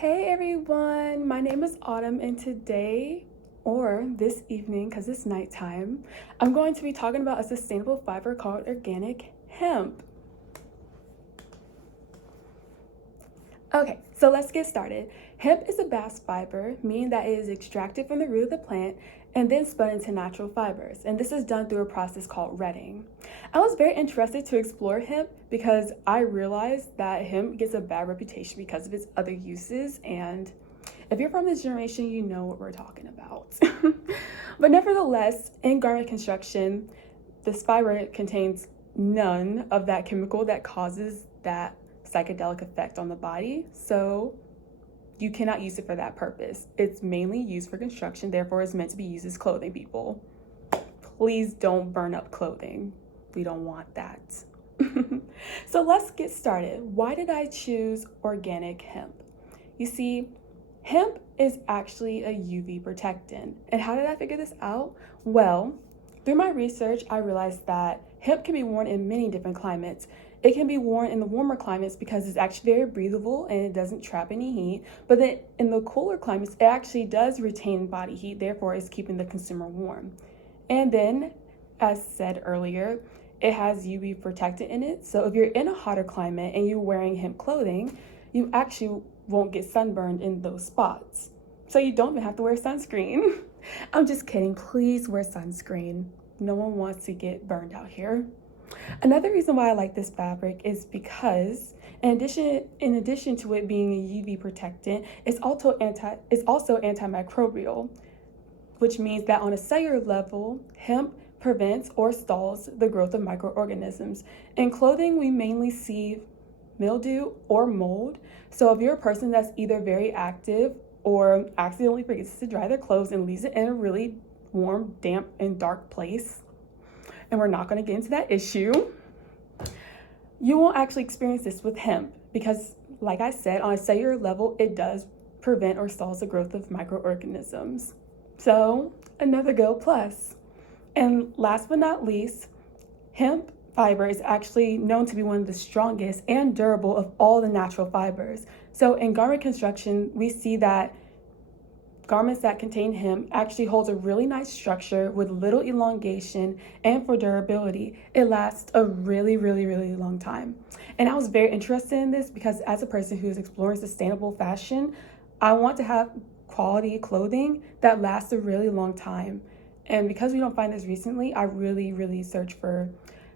Hey everyone, my name is Autumn, and today, or this evening because it's nighttime, I'm going to be talking about a sustainable fiber called organic hemp. Okay, so let's get started. Hemp is a bast fiber, meaning that it is extracted from the root of the plant and then spun into natural fibers, and this is done through a process called retting. I was very interested to explore hemp because I realized that hemp gets a bad reputation because of its other uses, and if you're from this generation, you know what we're talking about. But nevertheless, in garment construction, this fiber contains none of that chemical that causes that psychedelic effect on the body, so you cannot use it for that purpose. It's mainly used for construction, therefore it's meant to be used as clothing, people. Please don't burn up clothing. We don't want that. So let's get started. Why did I choose organic hemp? You see, hemp is actually a UV protectant. And how did I figure this out? Well, through my research, I realized that hemp can be worn in many different climates. It can be worn in the warmer climates because it's actually very breathable and it doesn't trap any heat. But then in the cooler climates, it actually does retain body heat, therefore it's keeping the consumer warm. And then, as said earlier, it has UV protectant in it. So if you're in a hotter climate and you're wearing hemp clothing, you actually won't get sunburned in those spots. So you don't even have to wear sunscreen. I'm just kidding. Please wear sunscreen. No one wants to get burned out here. Another reason why I like this fabric is because in addition to it being a UV protectant, it's also antimicrobial, which means that on a cellular level, hemp prevents or stalls the growth of microorganisms. In clothing, we mainly see mildew or mold. So if you're a person that's either very active or accidentally forgets to dry their clothes and leaves it in a really warm, damp, and dark place, and we're not going to get into that issue, you won't actually experience this with hemp because, like I said, on a cellular level, it does prevent or stalls the growth of microorganisms. So another go plus. And last but not least, hemp fiber is actually known to be one of the strongest and durable of all the natural fibers. So in garment construction, we see that garments that contain hemp actually holds a really nice structure with little elongation, and for durability, it lasts a really long time. And I was very interested in this because as a person who's exploring sustainable fashion, I want to have quality clothing that lasts a really long time. And because we don't find this recently, I really search for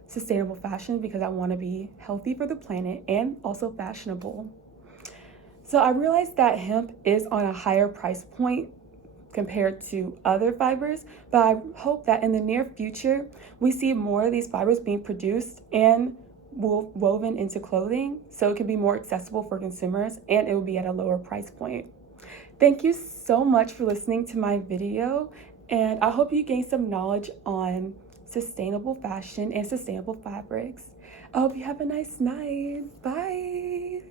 sustainable fashion because I want to be healthy for the planet and also fashionable. So I realized that hemp is on a higher price point compared to other fibers, but I hope that in the near future, we see more of these fibers being produced and woven into clothing so it can be more accessible for consumers and it will be at a lower price point. Thank you so much for listening to my video, and I hope you gain some knowledge on sustainable fashion and sustainable fabrics. I hope you have a nice night. Bye.